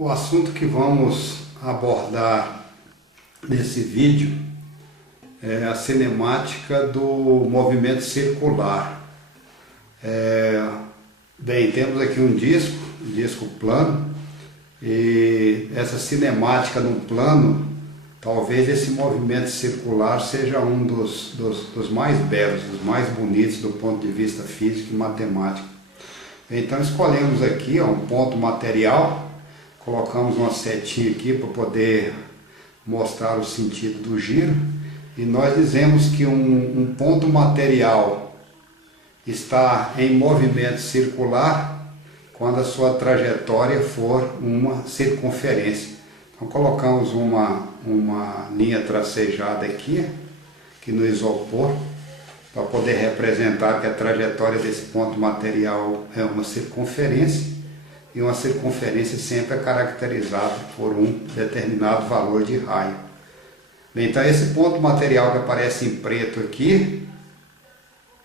O assunto que vamos abordar nesse vídeo é a cinemática do movimento circular. Bem, temos aqui um disco plano, e essa cinemática no plano, talvez esse movimento circular seja um dos mais belos, dos mais bonitos do ponto de vista físico e matemático. Então escolhemos aqui um ponto material, colocamos uma setinha aqui para poder mostrar o sentido do giro, e nós dizemos que um ponto material está em movimento circular quando a sua trajetória for uma circunferência. Então colocamos uma linha tracejada aqui no isopor, para poder representar que a trajetória desse ponto material é uma circunferência, e uma circunferência sempre é caracterizada por um determinado valor de raio. Bem, então esse ponto material que aparece em preto aqui,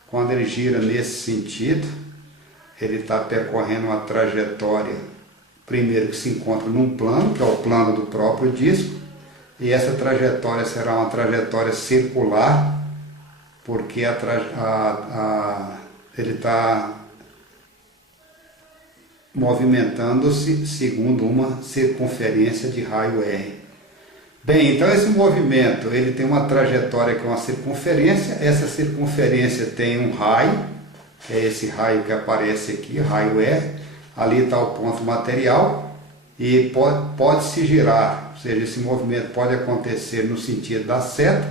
quando ele gira nesse sentido, ele está percorrendo uma trajetória, primeiro que se encontra num plano, que é o plano do próprio disco, e essa trajetória será uma trajetória circular, porque ele está movimentando-se segundo uma circunferência de raio R. Bem, então esse movimento ele tem uma trajetória que é uma circunferência, essa circunferência tem um raio, que é esse raio que aparece aqui, raio R, ali está o ponto material, e pode se girar, ou seja, esse movimento pode acontecer no sentido da seta,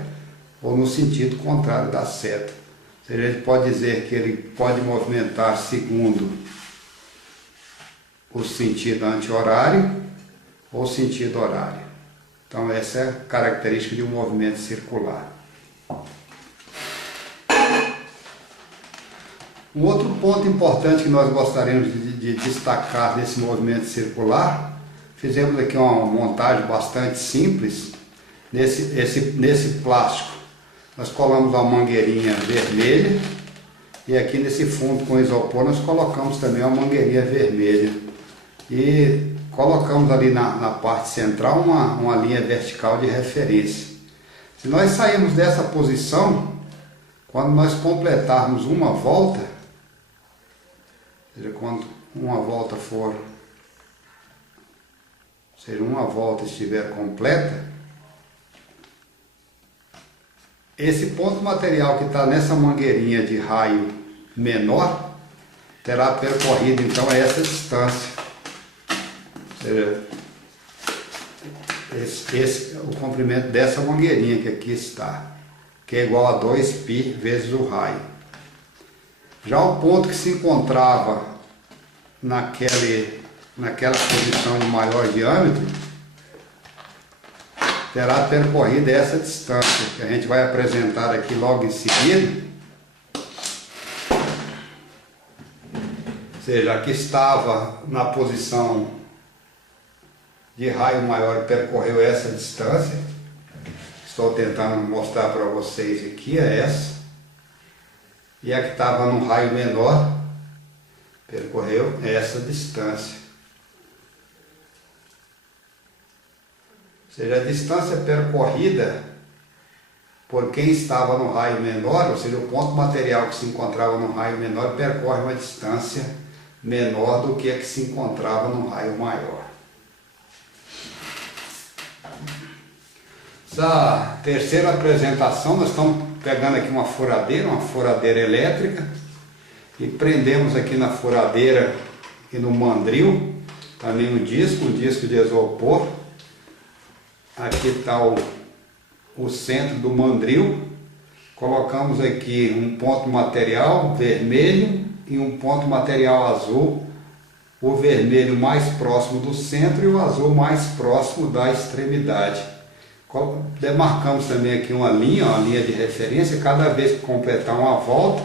ou no sentido contrário da seta. Ou seja, ele pode dizer que ele pode movimentar segundo o sentido anti-horário ou sentido horário. Então essa é a característica de um movimento circular. Um outro ponto importante que nós gostaríamos de destacar desse movimento circular, fizemos aqui uma montagem bastante simples. Nesse plástico nós colamos uma mangueirinha vermelha, e aqui nesse fundo com isopor nós colocamos também uma mangueirinha vermelha, e colocamos ali na parte central uma linha vertical de referência. Se nós sairmos dessa posição, quando nós completarmos uma volta, ou seja, quando uma volta estiver completa, esse ponto material que está nessa mangueirinha de raio menor terá percorrido então essa distância. O comprimento dessa mangueirinha que aqui está, que é igual a 2π vezes o raio. Já o ponto que se encontrava naquela posição de maior diâmetro terá percorrido essa distância, que a gente vai apresentar aqui logo em seguida. Ou seja, aqui estava na posição de raio maior, percorreu essa distância. Estou tentando mostrar para vocês aqui, é essa. E a que estava no raio menor, percorreu essa distância. Ou seja, a distância percorrida por quem estava no raio menor, ou seja, o ponto material que se encontrava no raio menor percorre uma distância menor do que a que se encontrava no raio maior. Essa terceira apresentação, nós estamos pegando aqui uma furadeira elétrica, e prendemos aqui na furadeira e no mandril também um disco de isopor. Aqui está o centro do mandril. Colocamos aqui um ponto material vermelho e um ponto material azul, o vermelho mais próximo do centro e o azul mais próximo da extremidade. Demarcamos também aqui uma linha de referência. Cada vez que completar uma volta,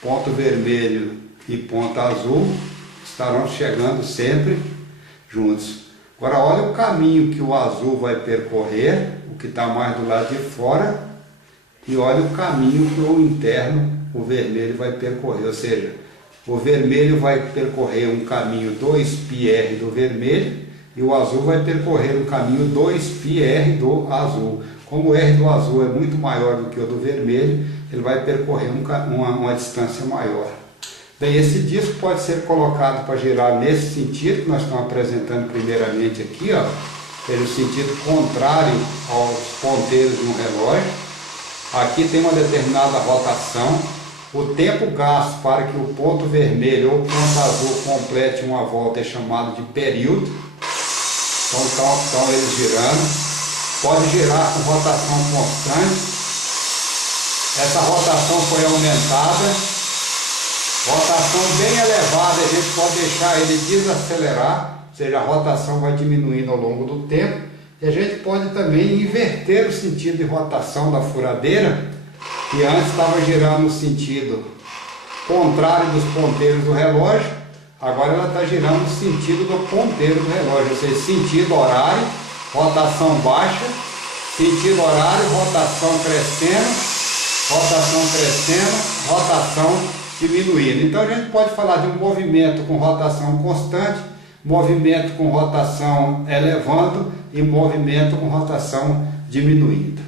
ponto vermelho e ponto azul estarão chegando sempre juntos. Agora olha o caminho que o azul vai percorrer, o que está mais do lado de fora, e olha o caminho que o interno, o vermelho, vai percorrer. Ou seja, O vermelho vai percorrer um caminho 2πr do vermelho e o azul vai percorrer um caminho 2πr do azul. Como o R do azul é muito maior do que o do vermelho, ele vai percorrer uma distância maior. Bem, esse disco pode ser colocado para girar nesse sentido que nós estamos apresentando primeiramente aqui, ó, pelo sentido contrário aos ponteiros de um relógio. Aqui tem uma determinada rotação. O tempo gasto para que o ponto vermelho ou o ponto azul complete uma volta é chamado de período. Então estão eles girando. Pode girar com rotação constante. Essa rotação foi aumentada. Rotação bem elevada, a gente pode deixar ele desacelerar, ou seja, a rotação vai diminuindo ao longo do tempo. E a gente pode também inverter o sentido de rotação da furadeira, que antes estava girando no sentido contrário dos ponteiros do relógio, agora ela está girando no sentido do ponteiro do relógio, ou seja, sentido horário, rotação baixa, sentido horário, rotação crescendo, rotação diminuindo. Então a gente pode falar de um movimento com rotação constante, movimento com rotação elevando e movimento com rotação diminuindo.